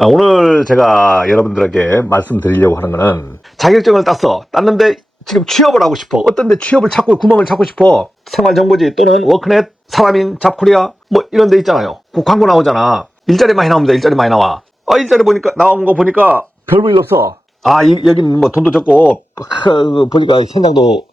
아, 오늘 제가 여러분들에게 말씀드리려고 하는 거는 자격증을 땄어. 땄는데 지금 취업을 하고 싶어. 어떤 데 취업을 찾고 구멍을 찾고 싶어. 생활정보지 또는 워크넷, 사람인, 잡코리아 뭐 이런 데 있잖아요. 그 광고 나오잖아. 일자리 많이 나옵니다. 일자리 많이 나와. 아, 일자리 보니까 나온 거 보니까 별볼일 없어. 아, 이, 여기는 뭐 돈도 적고 크, 보니까 현장도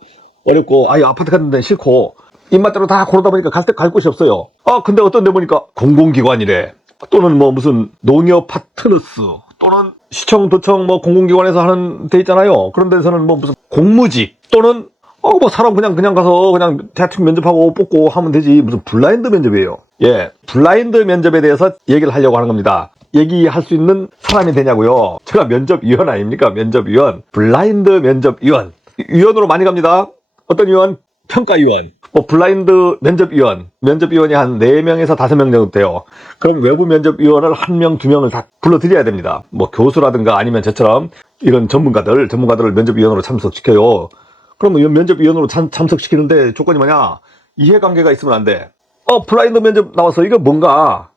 어렵고 아이 아파트 같은 데는 싫고 입맛대로 다 고르다 보니까 갈 때 갈 곳이 없어요. 아 근데 어떤 데 보니까 공공기관이래. 또는 뭐 무슨 농협 파트너스 또는 시청 도청 뭐 공공기관에서 하는 데 있잖아요. 그런 데서는 뭐 무슨 공무직 또는 어 뭐 사람 그냥 그냥 가서 그냥 대충 면접하고 뽑고 하면 되지 무슨 블라인드 면접이에요. 예, 블라인드 면접에 대해서 얘기를 하려고 하는 겁니다. 얘기할 수 있는 사람이 되냐고요. 제가 면접위원 아닙니까? 면접위원, 블라인드 면접위원, 위원으로 많이 갑니다. 어떤 위원? 평가위원. 뭐 블라인드 면접위원. 면접위원이 한 4명에서 5명 정도 돼요. 그럼 외부 면접위원을 1명, 2명을 다 불러드려야 됩니다. 뭐 교수라든가 아니면 저처럼 이런 전문가들, 전문가들을 면접위원으로 참석시켜요. 그럼 이 면접위원으로 참, 참석시키는데 조건이 뭐냐? 이해관계가 있으면 안 돼. 어, 블라인드 면접 나와서 이거 뭔가?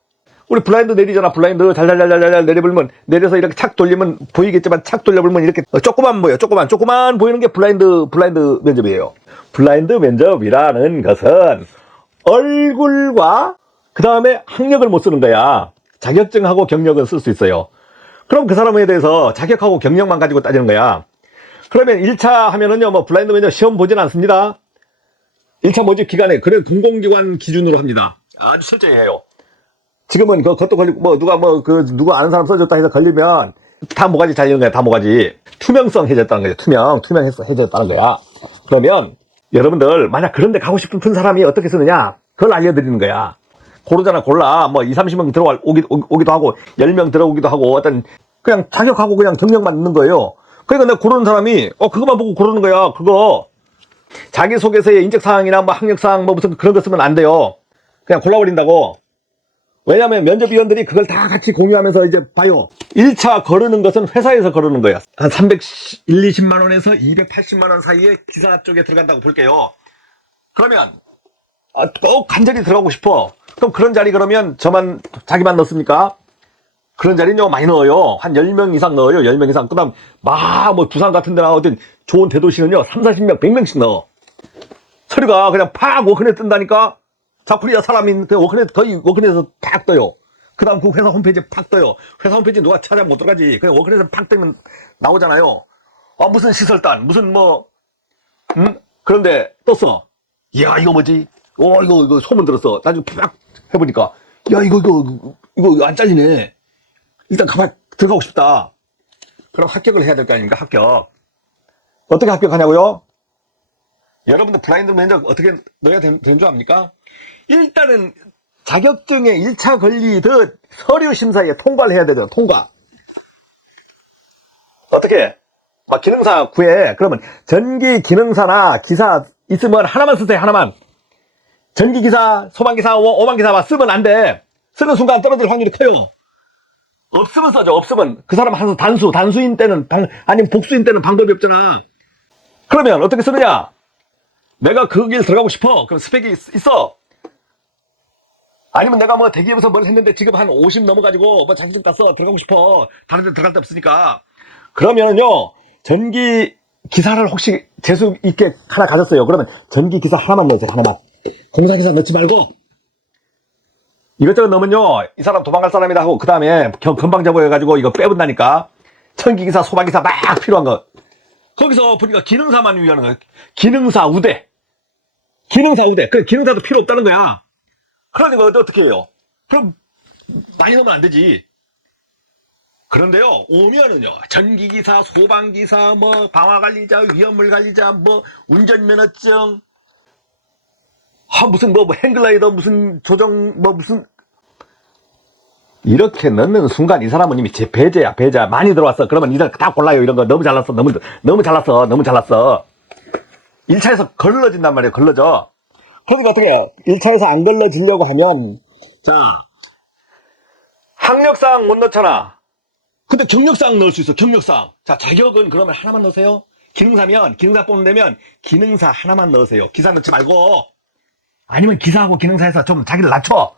우리 블라인드 내리잖아. 블라인드 잘잘잘잘 내려불면 내려서 이렇게 착 돌리면 보이겠지만 착 돌려불면 이렇게 어, 조그만 보여. 조그만 조그만 보이는 게 블라인드 블라인드 면접이에요. 블라인드 면접이라는 것은 얼굴과 그 다음에 학력을 못 쓰는 거야. 자격증하고 경력은 쓸 수 있어요. 그럼 그 사람에 대해서 자격하고 경력만 가지고 따지는 거야. 그러면 1차 하면은요, 뭐 블라인드 면접 시험 보진 않습니다. 1차 모집 기간에 그래 공공기관 기준으로 합니다. 아주 철저히 해요. 지금은 그 그것도 걸리고 뭐 누가 뭐 그 누구 아는 사람 써줬다 해서 걸리면 다 모가지 잘리는 거야 다 모가지. 투명성 해졌다는 거죠 투명. 투명해서 해졌다는 거야. 그러면 여러분들 만약 그런데 가고 싶은 사람이 어떻게 쓰느냐? 그걸 알려드리는 거야. 고르잖아 골라. 뭐 2, 30명 들어오기, 오기도 하고 10명 들어오기도 하고 어떤 그냥 자격하고 그냥 경력만 있는 거예요. 그러니까 내가 고르는 사람이 어 그것만 보고 고르는 거야 그거. 자기소개서에 인적사항이나 뭐 학력사항 뭐 무슨 그런 거 쓰면 안 돼요. 그냥 골라버린다고 왜냐면 면접위원들이 그걸 다 같이 공유하면서 이제 봐요. 1차 거르는 것은 회사에서 거르는 거야. 한 300, 1, 20만 원에서 280만 원 사이에 기사 쪽에 들어간다고 볼게요. 그러면 아, 꼭 간절히 들어가고 싶어. 그럼 그런 자리 그러면 저만 자기만 넣습니까? 그런 자리는요 많이 넣어요. 한 10명 이상 넣어요. 10명 이상. 그 다음 막 뭐 부산 같은 데나 어떤 좋은 대도시는요. 3, 40명, 100명씩 넣어. 서류가 그냥 팍 워크넷 뜬다니까 자쿠리아 사람인데 워크넷 거의 워크넷에서 팍 떠요. 그 다음 그 회사 홈페이지에 팍 떠요. 회사 홈페이지 누가 찾아 못 들어가지. 그냥 워크넷에 팍 뜨면 나오잖아요. 아, 무슨 시설단, 무슨 뭐, 음? 그런데 떴어. 이야, 이거 뭐지? 어, 이거, 이거 소문 들었어. 나중에 팍 해보니까, 야, 이거, 이거, 이거 안 잘리네. 일단 가만 들어가고 싶다. 그럼 합격을 해야 될 거 아닙니까? 합격. 어떻게 합격하냐고요? 여러분들 블라인드 면접 어떻게 넣어야 되는 줄 압니까? 일단은 자격증에 1차 걸리듯 서류 심사에 통과를 해야 되죠. 통과. 어떻게? 아, 기능사 구해. 그러면 전기 기능사나 기사 있으면 하나만 쓰세요. 하나만. 전기 기사, 소방 기사, 오- 오방 기사 막 쓰면 안 돼. 쓰는 순간 떨어질 확률이 커요. 없으면 써줘. 없으면 그 사람 한 단수, 단수인 때는 방, 아니면 복수인 때는 방법이 없잖아. 그러면 어떻게 쓰느냐? 내가 그 길 들어가고 싶어. 그럼 스펙이 있- 있어. 아니면 내가 뭐 대기업에서 뭘 했는데 지금 한 50 넘어가지고 뭐 자격증 땄어. 들어가고 싶어. 다른 데 들어갈 데 없으니까. 그러면은요, 전기 기사를 혹시 재수 있게 하나 가졌어요. 그러면 전기 기사 하나만 넣으세요. 하나만. 공사 기사 넣지 말고. 이것저것 넣으면요, 이 사람 도망갈 사람이다 하고, 그 다음에 금방 잡아가지고 이거 빼본다니까. 전기 기사, 소방 기사 막 필요한 거. 거기서 보니까 기능사만 유의하는 거예요. 기능사 우대. 기능사 우대. 그 기능사도 필요 없다는 거야. 그러니까 어떻게 해요? 그럼 많이 넣으면 안 되지. 그런데요, 오면은요, 전기기사, 소방기사, 뭐, 방화관리자, 위험물 관리자, 뭐, 운전면허증, 아, 무슨, 뭐, 뭐 행글라이더, 무슨 조정, 뭐, 무슨. 이렇게 넣는 순간 이 사람은 이미 제 배제야, 배제야. 많이 들어왔어. 그러면 이들 다 골라요. 이런 거 너무 잘났어. 너무, 너무 잘났어. 너무 잘났어. 1차에서 걸러진단 말이에요. 걸러져. 그러니까 어떻게 해요? 1차에서 안 걸러지려고 하면, 자, 학력상 못 넣잖아. 근데 경력상 넣을 수 있어. 경력상. 자, 자격은 그러면 하나만 넣으세요. 기능사면, 기능사 뽑는다면, 기능사 하나만 넣으세요. 기사 넣지 말고. 아니면 기사하고 기능사에서 좀 자기를 낮춰.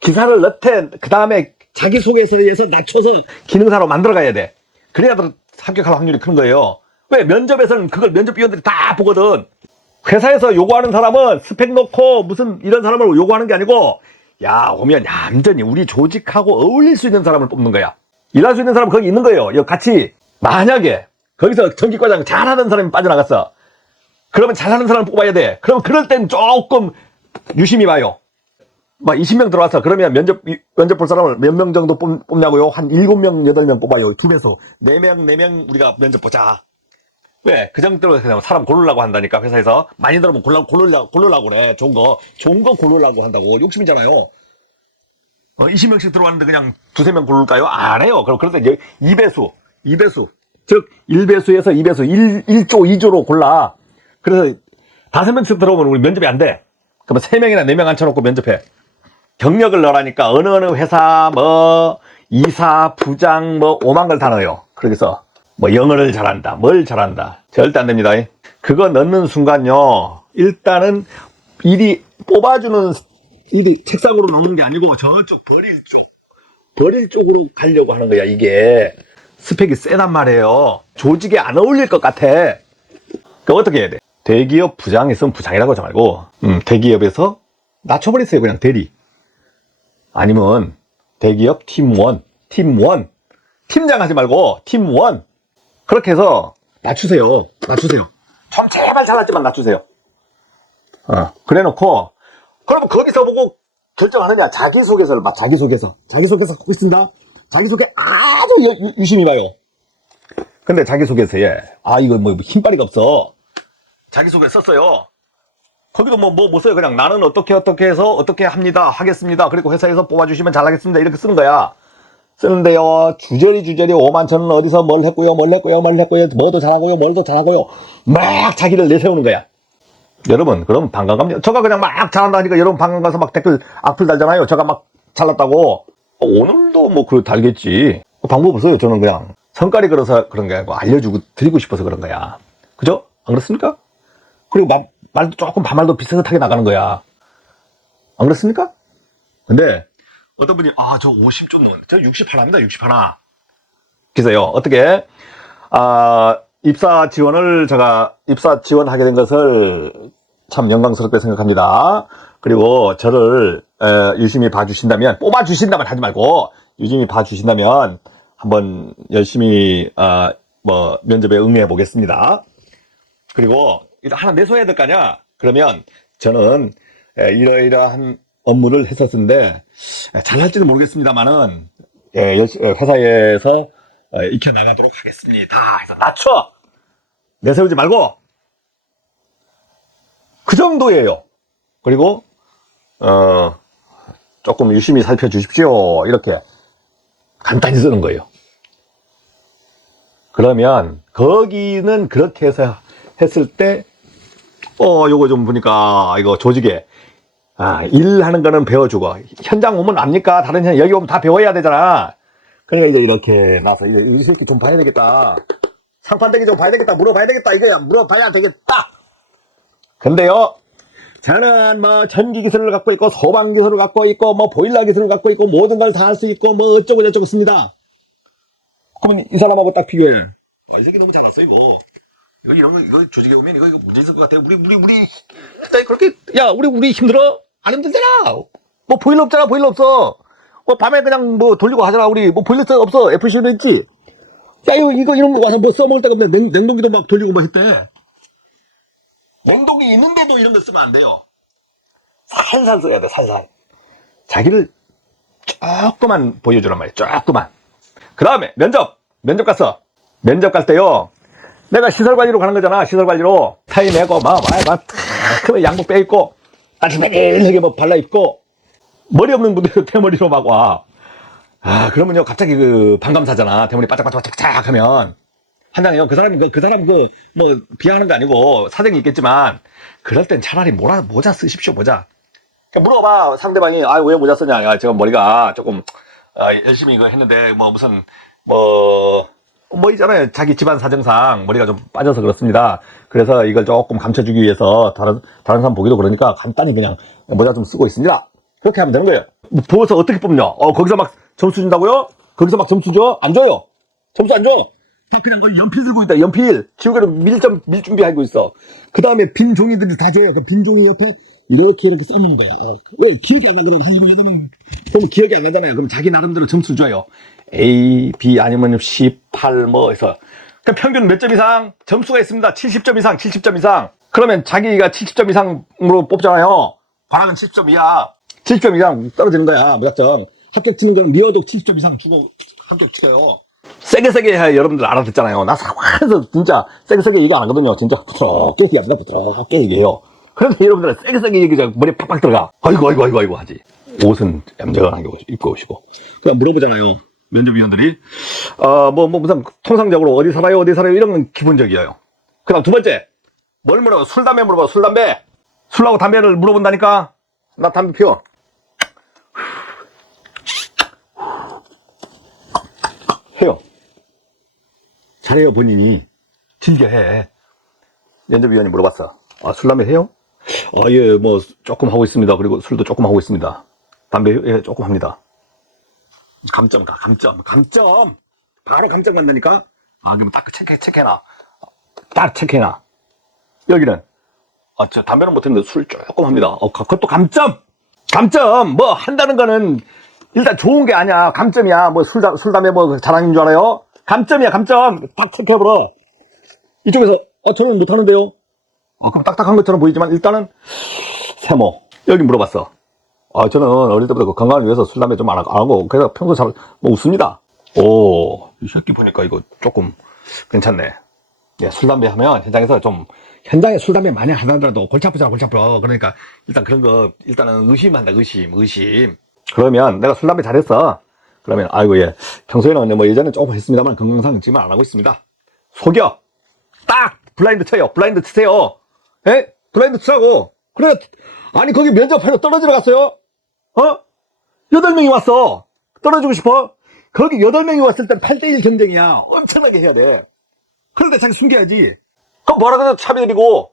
기사를 넣되, 그 다음에 자기소개서에서 낮춰서 기능사로 만들어 가야 돼. 그래야 더 합격할 확률이 큰 거예요. 왜? 면접에서는 그걸 면접위원들이 다 보거든. 회사에서 요구하는 사람은 스펙 놓고 무슨 이런 사람을 요구하는 게 아니고 야 오면 얌전히 우리 조직하고 어울릴 수 있는 사람을 뽑는 거야. 일할 수 있는 사람 거기 있는 거예요. 같이 만약에 거기서 전기과장 잘하는 사람이 빠져나갔어. 그러면 잘하는 사람을 뽑아야 돼. 그럼 그럴 땐 조금 유심히 봐요. 막 20명 들어와서 그러면 면접 면접 볼 사람을 몇 명 정도 뽑, 뽑냐고요? 한 7명, 8명 뽑아요. 두 배수. 4명, 4명 우리가 면접 보자. 왜? 그 정도로 그냥 사람 고르려고 한다니까, 회사에서. 많이 들어보면 골라, 고르려고, 고르려고 그래. 좋은 거. 좋은 거 고르려고 한다고. 욕심이잖아요. 어, 20명씩 들어왔는데 그냥 두세 명 고를까요? 안 해요. 그럼 때 2배수, 2배수. 즉, 1배수에서 2배수, 1, 1조, 2조로 골라. 그래서 다섯 명씩 들어오면 우리 면접이 안 돼. 그러면 세 명이나 네 명 앉혀놓고 면접해. 경력을 넣으라니까 어느 어느 회사 뭐 이사 부장 뭐 오만 걸 다 넣어요. 그래서 뭐 영어를 잘한다, 뭘 잘한다 절대 안 됩니다. 그거 넣는 순간요 일단은 일이 뽑아주는 일이 책상으로 넣는 게 아니고 저쪽 버릴 쪽 버릴 쪽으로 가려고 하는 거야 이게 스펙이 세단 말이에요. 조직에 안 어울릴 것 같아. 그 어떻게 해야 돼? 대기업 부장 있으면 부장이라고 하지 말고 음, 대기업에서 낮춰버리세요 그냥 대리. 아니면 대기업 팀원, 팀원, 팀장 하지 말고 팀원 그렇게 해서 낮추세요. 낮추세요. 좀 제발 잘났지만 낮추세요. 어, 그래놓고 그러면 거기서 보고 결정하느냐 자기소개서를 봐 자기소개서 자기소개서 하고 있습니다. 자기소개 아주 유, 유- 유 심히 봐요. 근데 자기소개서에 아 이거 뭐 힘빨이가 없어. 자기소개 썼어요. 거기도 뭐, 뭐, 못 써요. 그냥 나는 어떻게, 어떻게 해서, 어떻게 합니다. 하겠습니다. 그리고 회사에서 뽑아주시면 잘하겠습니다. 이렇게 쓰는 거야. 쓰는데요. 주저리 주저리 오만 저는 어디서 뭘 했고요, 뭘 했고요, 뭘 했고요, 뭐도 잘하고요, 뭘도 잘하고요. 막 자기를 내세우는 거야. 여러분, 그럼 방광 갑니다. 저가 그냥 막 잘한다니까 여러분 방광 가서 막 댓글 악플 달잖아요. 저가 막 잘났다고. 어, 오늘도 뭐 그 달겠지. 방법 없어요. 저는 그냥 성깔이 그래서 그런 게 아니고 알려주고 드리고 싶어서 그런 거야. 그죠? 안 그렇습니까? 그리고 마- 말도 조금 반말도 비슷하게 나가는 거야. 안 그렇습니까? 근데 어떤 분이 아 저 50 좀 넘었네. 저60 하나입니다. 60 하나. 그래서요 어떻게 아 입사 지원을 제가 입사 지원하게 된 것을 참 영광스럽게 생각합니다. 그리고 저를 에, 유심히 봐주신다면 뽑아 주신다면 하지 말고 유심히 봐주신다면 한번 열심히 아, 뭐 면접에 응해 보겠습니다. 그리고 일단 하나 내소해야 될 거 아니야? 그러면 저는 에, 이러이러한 업무를 했었는데 에, 잘할지는 모르겠습니다만은 예, 에, 회사에서 에, 익혀 나가도록 하겠습니다. 해서 낮춰! 내세우지 말고 그 정도예요. 그리고 어, 조금 유심히 살펴주십시오. 이렇게 간단히 쓰는 거예요. 그러면 거기는 그렇게 해서 했을 때, 어, 요거 좀 보니까 이거 조직에 아, 일하는 거는 배워주고 현장 오면 압니까? 다른 현 여기 오면 다 배워야 되잖아. 그러니까 이제 이렇게 나서 이제 이 새끼 좀 봐야 되겠다. 상판대기 좀 봐야 되겠다. 물어봐야 되겠다. 이거야 물어봐야 되겠다. 근데요, 저는 뭐 전기 기술을 갖고 있고 소방 기술을 갖고 있고 뭐 보일러 기술을 갖고 있고 모든 걸 다 할 수 있고 뭐 어쩌고 저쩌고 씁니다. 그러면 이 사람하고 딱 비교해. 아, 이 새끼 너무 잘났어 이거. 이거 이런 거 이거 조직에 오면 이거 이거 문제 있을 것 같아. 우리 우리 우리 일단 그렇게 야 우리 우리 힘들어? 안 힘들잖아. 뭐 보일러 없잖아 보일러 없어. 뭐 밤에 그냥 뭐 돌리고 하잖아 우리 뭐 보일러 없어 FC도 있지. 야 이거 이거 이런 거 와서 뭐 써먹을 데가 없네. 냉, 냉동기도 막 돌리고 뭐 했대. 냉동이 있는데도 이런 거 쓰면 안 돼요. 살살 써야 돼 살살. 자기를 조금만 보여주란 말이야. 조금만. 그 다음에 면접. 면접 갔어. 면접 갈 때요. 내가 시설 관리로 가는 거잖아. 시설 관리로 타이 메고 막막막 양복 빼 입고 따뜻하게 뭐 발라 입고 머리 없는 분들 대머리로 막 와. 아 그러면요 갑자기 그 반감사잖아. 대머리 바짝바짝바짝 하면 한장이요. 그 사람이 그, 그 사람 그 뭐 비하하는 거 아니고 사정이 있겠지만 그럴 땐 차라리 모자 모자 쓰십시오 모자. 그러니까 물어봐 상대방이 아 왜 모자 쓰냐 야, 제가 머리가 조금 아, 열심히 이거 했는데 뭐 무슨 뭐 뭐 있잖아요 자기 집안 사정상 머리가 좀 빠져서 그렇습니다 그래서 이걸 조금 감춰주기 위해서 다른 다른 사람 보기도 그러니까 간단히 그냥 모자 좀 쓰고 있습니다 그렇게 하면 되는 거예요 뭐 부어서 어떻게 뽑냐 어 거기서 막 점수 준다고요? 거기서 막 점수 줘? 안 줘요. 점수 안 줘. 다 그냥 그 연필 들고 있다. 연필. 지우개는 밀점 밀 준비하고 있어. 그 다음에 빈 종이들이 다 줘요. 그 빈 종이 옆에 이렇게 이렇게 써놓는 거야. 어, 왜 기억이 안 나거든. 그러면 기억이 안 나잖아요. 그럼 자기 나름대로 점수 줘요. A, B 아니면 18뭐 해서. 그 평균 몇 점 이상? 점수가 있습니다. 70점 이상, 70점 이상. 그러면 자기가 70점 이상으로 뽑잖아요. 반학은 70점 이하. 70점 이상 떨어지는 거야. 무작정. 합격 치는 거는 미어도 70점 이상 주고 합격 치켜요. 세게 세게 해야 여러분들 알아듣잖아요. 나 사과해서 진짜 세게 세게 얘기 안 하거든요. 진짜 부드럽게 얘기합니다. 부드럽게 얘기해요. 그런데 여러분들은 세게 세게 얘기하자 머리에 팍팍 들어가. 아이고 아이고 아이고 아이고 하지. 옷은 얌전하게 입고 오시고. 그냥 물어보잖아요. 면접위원들이. 어, 뭐, 뭐, 무슨, 통상적으로 어디 살아요, 어디 살아요, 이런 건 기본적이에요. 그 다음 두 번째. 뭘 물어봐? 술, 담배 물어봐, 술, 담배. 술하고 담배를 물어본다니까? 나 담배 피워. 해요. 잘해요, 본인이. 즐겨 해. 면접위원이 물어봤어. 아, 술, 담배 해요? 아, 예, 뭐, 조금 하고 있습니다. 그리고 술도 조금 하고 있습니다. 담배, 예, 조금 합니다. 감점 가, 감점, 감점! 바로 감점 간다니까? 아, 그럼 딱 체크, 체크해놔. 딱 체크해놔. 여기는, 아, 저 담배는 못했는데 술 조금 합니다. 어, 그- 그것도 감점! 감점! 뭐, 한다는 거는 일단 좋은 게 아니야. 감점이야. 뭐, 술, 담배 뭐 자랑인 줄 알아요? 감점이야, 감점! 딱 체크해보라. 이쪽에서, 어, 저는 못하는데요? 어, 그럼 딱딱한 것처럼 보이지만 일단은, 세모. 여기 물어봤어. 아, 저는 어릴 때부터 그 건강을 위해서 술, 담배 좀 안 하고, 그래서 평소 잘, 뭐 웃습니다. 오, 이 새끼 보니까 이거 조금 괜찮네. 예, 술, 담배 하면 현장에서 좀, 현장에 술, 담배 많이 하더라도 골치 아프잖아, 골치 아파. 그러니까 일단 그런 거, 일단은 의심한다, 의심, 의심. 그러면 내가 술, 담배 잘했어. 그러면, 아이고, 예. 평소에는 뭐 예전에 조금 했습니다만 건강상 지금 안 하고 있습니다. 속여! 딱! 블라인드 쳐요. 블라인드 치세요. 예? 블라인드 치라고. 그래. 아니, 거기 면접 하러 떨어지러 갔어요? 어? 여덟 명이 왔어. 떨어지고 싶어? 거기 여덟 명이 왔을 땐 8대1 경쟁이야. 엄청나게 해야 돼. 그런데 자기 숨겨야지. 그럼 뭐라 그래, 차비드리고.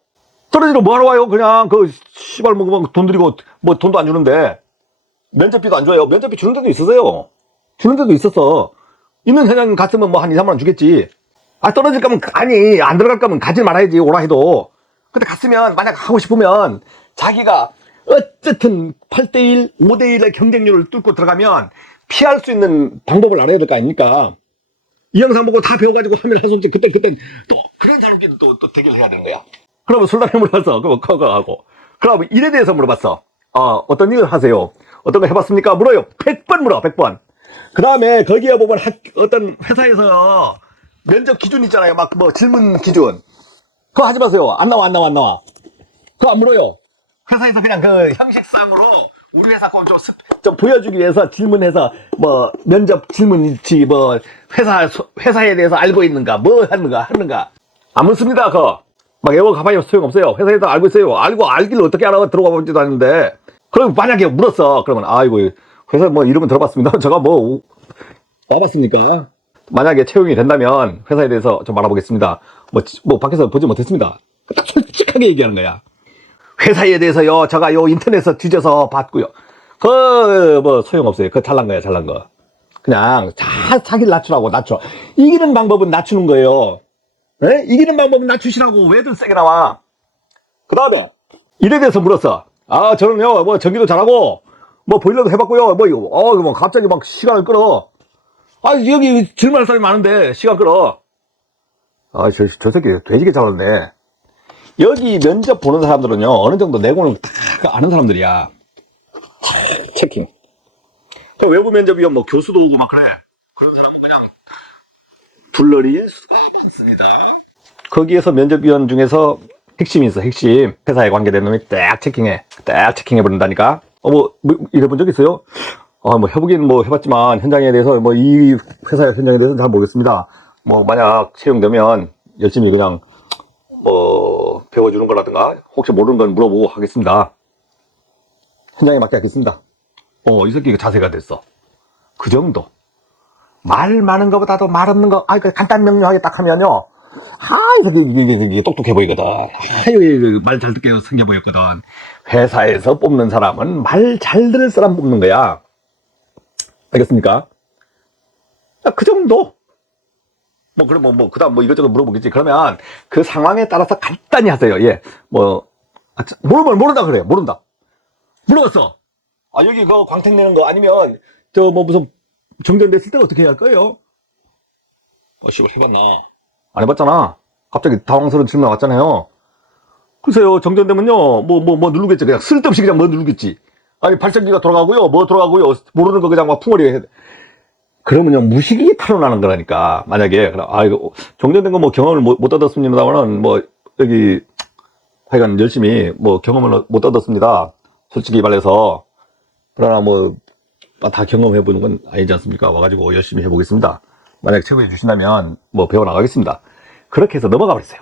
떨어지러 뭐하러 와요? 그냥, 그, 씨발, 뭐, 뭐, 돈 들이고, 뭐, 돈도 안 주는데. 면접비도 안 줘요. 면접비 주는 데도 있었어요. 주는 데도 있었어. 있는 현장 갔으면 뭐 한 2, 3만 원 주겠지. 아, 떨어질 거면, 아니, 안 들어갈 거면 가지 말아야지, 오라 해도. 근데 갔으면, 만약 하고 싶으면, 자기가, 어쨌든, 8대1, 5대1의 경쟁률을 뚫고 들어가면, 피할 수 있는 방법을 알아야 될 거 아닙니까? 이 영상 보고 다 배워가지고 하면 하소지, 그때, 그때, 또, 그런 사람끼리 또, 또 대결해야 되는 거야. 그러면 술담배 물어봤어. 그럼 그거 하고. 그럼 일에 대해서 물어봤어. 어, 어떤 일을 하세요? 어떤 거 해봤습니까? 물어요. 100번 물어, 100번. 그 다음에 거기에 보면 학, 어떤 회사에서 면접 기준 있잖아요. 막 뭐 질문 기준. 그거 하지 마세요. 안 나와, 안 나와, 안 나와. 그거 안 물어요. 회사에서 그냥 그 형식상으로 우리 회사 거좀 좀 보여주기 위해서 질문해서 뭐 면접 질문이지 뭐 회사 소- 회사에 대해서 알고 있는가 뭐 하는가 하는가. 안 묻습니다 그거. 막 외워 가봐야 소용없어요. 회사에서 알고 있어요. 알고 알기를 어떻게 알아? 들어가 보지도 않는데. 그럼 만약에 물었어. 그러면 아이고 회사 뭐 이름은 들어봤습니다. 제가 뭐 와봤습니까? 만약에 채용이 된다면 회사에 대해서 좀 알아보겠습니다. 뭐, 지- 뭐 밖에서 보지 못했습니다. 딱 솔직하게 얘기하는 거야 회사에 대해서요, 제가 요 인터넷에서 뒤져서 봤고요. 그, 뭐, 소용없어요. 그 잘난 거야, 잘난 거. 그냥, 자, 자기를 낮추라고, 낮춰. 이기는 방법은 낮추는 거예요. 에? 이기는 방법은 낮추시라고, 왜들 세게 나와? 그 다음에, 일에 대해서 물었어. 아, 저는요, 뭐, 전기도 잘하고, 뭐, 보일러도 해봤고요. 뭐, 어, 뭐, 갑자기 막 시간을 끌어. 아, 여기 질문할 사람이 많은데, 시간 끌어. 아, 저, 저 새끼 돼지게 잘하네. 여기 면접 보는 사람들은요, 어느 정도 내공을 다 아는 사람들이야. 체킹. 저 외부 면접이요, 뭐 교수도 오고 막 그래. 그런 사람은 그냥 불러리일 수가 많습니다. 거기에서 면접위원 중에서 핵심이 있어, 핵심. 회사에 관계된 놈이 딱 체킹해. 딱 체킹해 버린다니까. 어, 뭐, 뭐 이래본 적 있어요? 어, 뭐 해보긴 뭐 해봤지만 현장에 대해서 뭐 이 회사의 현장에 대해서는 잘 모르겠습니다. 뭐 만약 채용되면 열심히 그냥 뭐 배워주는 거라든가 혹시 모르는 건 물어보고 하겠습니다. 현장에 맞게 하겠습니다. 어, 이 새끼가 자세가 됐어. 그 정도. 말 많은 것보다도 말 없는 거, 아, 그 간단 명료하게 딱 하면요. 아, 이 새끼 이게, 이게, 이게 똑똑해 보이거든. 아유, 말 잘 듣게 생겨 보였거든. 회사에서 뽑는 사람은 말 잘 들을 사람 뽑는 거야. 알겠습니까? 아, 그 정도. 뭐, 그럼 뭐, 뭐, 그 다음 뭐 이것저것 물어보겠지. 그러면 그 상황에 따라서 간단히 하세요. 예. 뭐, 아, 저, 모르면 모른다 그래요. 모른다. 물어봤어. 아, 여기 그 광택 내는 거 아니면 저 뭐 무슨 정전됐을 때 어떻게 해야 할 거예요? 어, 씨발, 해봤나? 안 해봤잖아. 갑자기 당황스러운 질문 왔잖아요. 글쎄요, 정전되면요, 뭐, 뭐, 뭐 누르겠지. 그냥 쓸데없이 그냥 뭐 누르겠지. 아니, 발전기가 돌아가고요, 뭐 돌아가고요, 모르는 거 그냥 막 풍어리 해. 그러면요, 무식이 탄로나는 거라니까. 만약에, 아, 이거, 정전된 거 뭐 경험을 못, 못 얻었습니다만은, 뭐, 여기, 하여간 열심히 뭐 경험을 못 얻었습니다. 솔직히 말해서. 그러나 뭐, 다 경험해 보는 건 아니지 않습니까? 와가지고 열심히 해보겠습니다. 만약에 체크해 주신다면, 뭐 배워 나가겠습니다. 그렇게 해서 넘어가 버렸어요.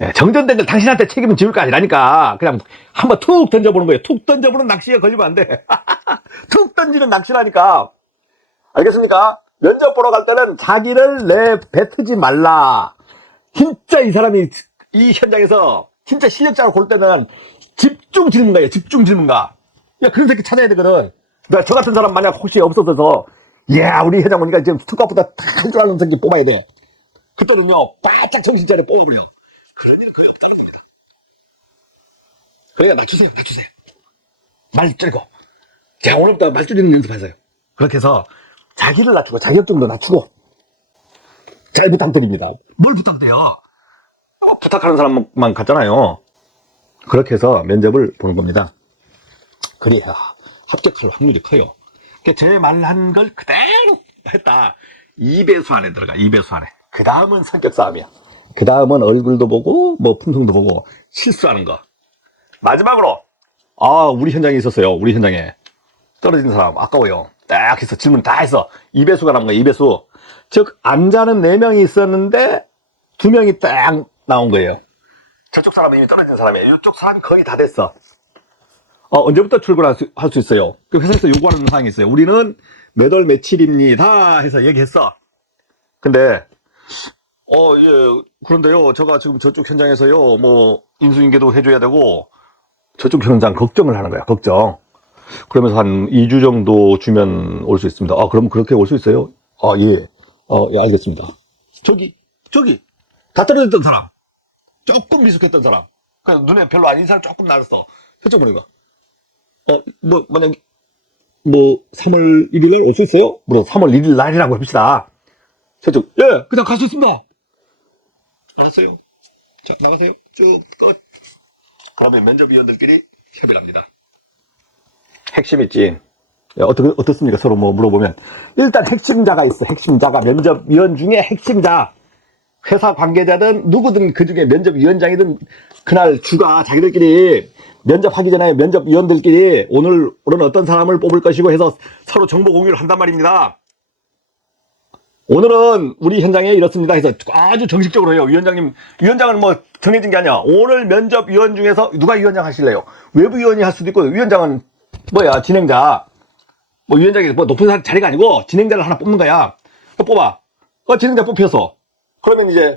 예, 정전된 걸 당신한테 책임을 지울 거 아니라니까. 그냥 한번 툭 던져보는 거예요. 툭 던져보는 낚시에 걸리면 안 돼. 툭 던지는 낚시라니까. 알겠습니까? 면접 보러 갈 때는 자기를 내뱉지 말라. 진짜 이 사람이 이 현장에서 진짜 실력자로 골 때는 집중 질문가예요. 집중 질문가. 야, 그런 새끼 찾아야 되거든. 내가 저 같은 사람 만약 혹시 없어져서, 야, 우리 회장 보니까 지금 특가보다 할줄 아는 새끼 뽑아야 돼. 그때는요, 바짝 정신 차려 뽑아버려. 그런 일은 거의 없다는 겁니다. 그러니까 낮추세요, 낮추세요. 말 줄이고. 자, 오늘부터 말 줄이는 연습하세요. 그렇게 해서 자기를 낮추고 자격증도 낮추고 잘 부탁드립니다. 뭘 부탁돼요? 어, 부탁하는 사람만 갔잖아요. 그렇게 해서 면접을 보는 겁니다. 그래야 합격할 확률이 커요. 제 말한 걸 그대로 했다. 2배수 안에 들어가, 2배수 안에. 그 다음은 성격 싸움이야. 그 다음은 얼굴도 보고, 뭐 품성도 보고, 실수하는 거. 마지막으로, 아, 우리 현장에 있었어요. 우리 현장에. 떨어진 사람, 아까워요. 딱 해서 질문 다 해서 2배수가 남은 거야, 2배수. 즉, 앉아는 4명이 있었는데, 2명이 딱 나온 거예요. 저쪽 사람은 이미 떨어진 사람이에요. 이쪽 사람이 거의 다 됐어. 어, 언제부터 출근할 수, 할 수 있어요? 그 회사에서 요구하는 사항이 있어요. 우리는 몇 월 며칠입니다. 해서 얘기했어. 근데, 어, 예, 그런데요. 제가 지금 저쪽 현장에서요, 뭐, 인수인계도 해줘야 되고, 저쪽 현장 걱정을 하는 거야, 걱정. 그러면서 한 2주 정도 주면 올 수 있습니다. 아, 그럼 그렇게 올 수 있어요? 아, 예. 어, 예, 알겠습니다. 저기, 저기, 다 떨어졌던 사람. 조금 미숙했던 사람. 그냥 눈에 별로 아닌 사람 조금 나왔어. 설정 보내봐. 어, 뭐, 만약, 뭐, 3월 1일 날 올 수 있어요? 물어 3월 1일 날이라고 해봅시다. 설정, 예, 그냥 갈 수 있습니다. 알았어요. 자, 나가세요. 쭉, 끝. 그러면 면접위원들끼리 협의를 합니다. 핵심 있지. 야, 어떻, 어떻습니까? 서로 뭐 물어보면. 일단 핵심자가 있어. 핵심자가. 면접위원 중에 핵심자. 회사 관계자든 누구든 그 중에 면접위원장이든 그날 주가 자기들끼리 면접하기 전에 면접위원들끼리 오늘, 오늘은 어떤 사람을 뽑을 것이고 해서 서로 정보 공유를 한단 말입니다. 오늘은 우리 현장에 이렇습니다 해서 아주 정식적으로 해요. 위원장님, 위원장은 뭐 정해진 게 아니야. 오늘 면접위원 중에서 누가 위원장 하실래요? 외부위원이 할 수도 있고, 위원장은 뭐야, 진행자. 뭐 위원장이 뭐 높은 사- 자리가 아니고 진행자를 하나 뽑는 거야. 그 뽑아. 어, 진행자 뽑혀서. 그러면 이제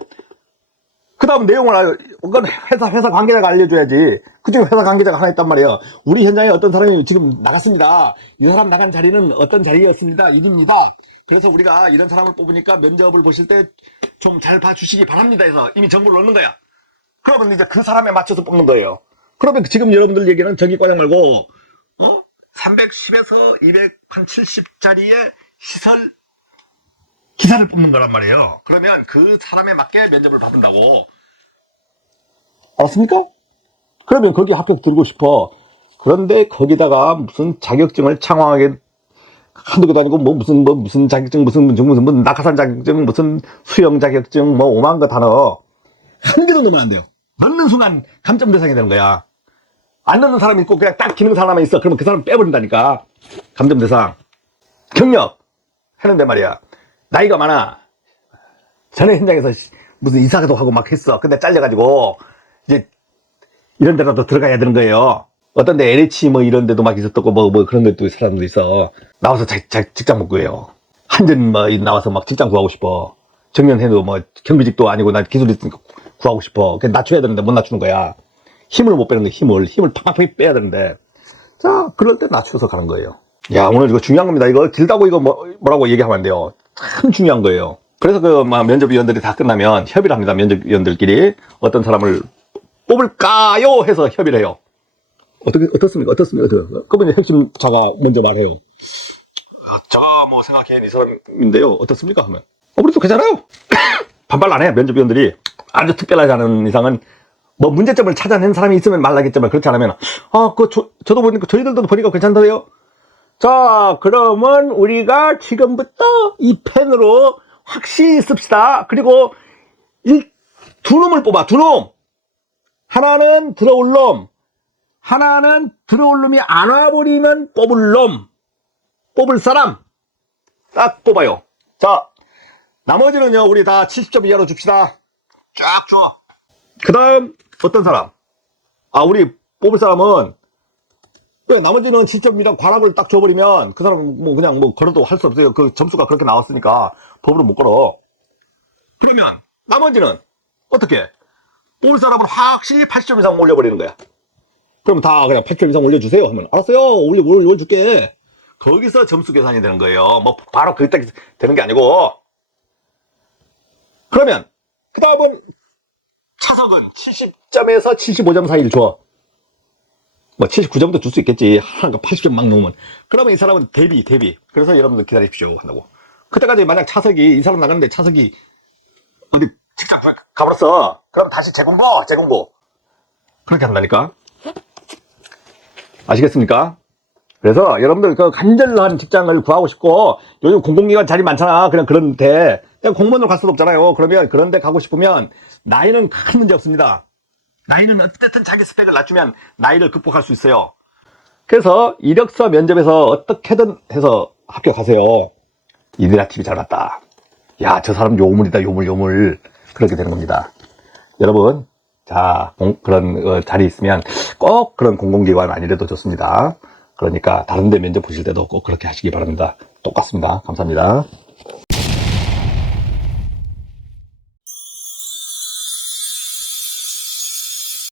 그 다음 내용을 알, 그건 회사, 회사 관계자가 알려줘야지. 그중에 회사 관계자가 하나 있단 말이에요. 우리 현장에 어떤 사람이 지금 나갔습니다. 이 사람 나간 자리는 어떤 자리였습니다. 일입니다. 그래서 우리가 이런 사람을 뽑으니까 면접을 보실 때 좀 잘 봐주시기 바랍니다. 해서 이미 정보를 넣는 거야. 그러면 이제 그 사람에 맞춰서 뽑는 거예요. 그러면 지금 여러분들 얘기는 저기 과장 말고, 어? 310에서 270짜리의 시설 기사를 뽑는 거란 말이에요. 그러면 그 사람에 맞게 면접을 받는다고. 알았습니까? 그러면 거기 합격 들고 싶어. 그런데 거기다가 무슨 자격증을 창황하게 한두 개도 아니고 뭐 무슨 뭐 무슨 자격증 무슨 무슨 무슨, 무슨 낙하산 자격증 무슨 수영 자격증 뭐 오만 거다 넣어. 한 개도 넣으면 안 돼요. 넣는 순간 감점 대상이 되는 거야. 안 넣는 사람이 있고 그냥 딱 기능 사람만 있어. 그러면 그 사람 빼버린다니까. 감점 대상. 경력. 했는데 말이야. 나이가 많아. 전에 현장에서 시- 무슨 이사도 하고 막 했어. 근데 잘려가지고, 이제, 이런 데라도 들어가야 되는 거예요. 어떤 데 LH 뭐 이런 데도 막 있었고, 뭐, 뭐 그런 데도 사람도 있어. 나와서 자, 자- 직장 못 구해요. 한전 뭐 나와서 막 직장 구하고 싶어. 정년해도 뭐 경비직도 아니고 나 기술 있으니까 구하고 싶어. 낮춰야 되는데 못 낮추는 거야. 힘을 못 빼는 거야, 힘을. 힘을 팍팍 빼야 되는데. 자, 그럴 때 낮춰서 가는 거예요. 야, 오늘 이거 중요한 겁니다. 이거 길다고 이거 뭐, 뭐라고 얘기하면 안 돼요. 참 중요한 거예요. 그래서 그, 막 면접위원들이 다 끝나면 협의를 합니다. 면접위원들끼리. 어떤 사람을 뽑을까요? 해서 협의를 해요. 어떻게, 어떻습니까? 어떻습니까? 어떻습니까? 그러면 이제 핵심 자가 먼저 말해요. 아, 제가 뭐 생각해 이 사람인데요. 어떻습니까? 하면. 어, 우리도 괜찮아요. 반발 안 해. 면접위원들이 아주 특별하지 않은 이상은 뭐 문제점을 찾아낸 사람이 있으면 말라겠지만 그렇지 않으면 아, 그 저, 저도 보니까 저희들도 보니까 괜찮던데요. 자, 그러면 우리가 지금부터 이 펜으로 확실히 씁시다. 그리고 일, 두 놈을 뽑아, 두 놈. 하나는 들어올 놈. 하나는 들어올 놈이 안 와버리면 뽑을 놈. 뽑을 사람. 딱 뽑아요. 자, 나머지는요, 우리 다 70점 이하로 줍시다. 쫙 줘. 그 다음, 어떤 사람? 아, 우리 뽑을 사람은 왜 나머지는 7점이랑 과락을 딱 줘버리면 그 사람은 뭐 그냥 뭐 걸어도 할 수 없어요. 그 점수가 그렇게 나왔으니까 법으로 못 걸어. 그러면 나머지는 어떻게? 뽑을 사람은 확실히 80점 이상 올려버리는 거야. 그럼 다 그냥 80점 이상 올려주세요 하면 알았어요. 올려, 올려줄게. 거기서 점수 계산이 되는 거예요. 뭐 바로 그때 되는 게 아니고. 그러면 그 다음은 차석은 70점에서 75점 사이를 줘. 뭐 79점도 줄 수 있겠지. 하나가 80점 막 넣으면. 그러면 이 사람은 대비, 대비. 그래서 여러분들 기다리십시오. 한다고. 그때까지 만약 차석이, 이 사람 나갔는데 차석이 어디 직장 가버렸어. 그럼 다시 재공고, 재공고. 그렇게 한다니까. 아시겠습니까? 그래서 여러분들 그 간절한 직장을 구하고 싶고 요즘 공공기관 자리 많잖아. 그냥 그런데 공무원으로 갈 수도 없잖아요. 그러면 그런데 가고 싶으면 나이는 큰 문제 없습니다. 나이는 어쨌든 자기 스펙을 낮추면 나이를 극복할 수 있어요. 그래서 이력서 면접에서 어떻게든 해서 합격하세요. 이데라 TV 잘 봤다. 야, 저 사람 요물이다, 요물, 요물. 그렇게 되는 겁니다. 여러분, 자, 공- 그런 어, 자리 있으면 꼭 그런 공공기관 아니래도 좋습니다. 그러니까 다른 데 면접 보실 때도 꼭 그렇게 하시기 바랍니다. 똑같습니다. 감사합니다.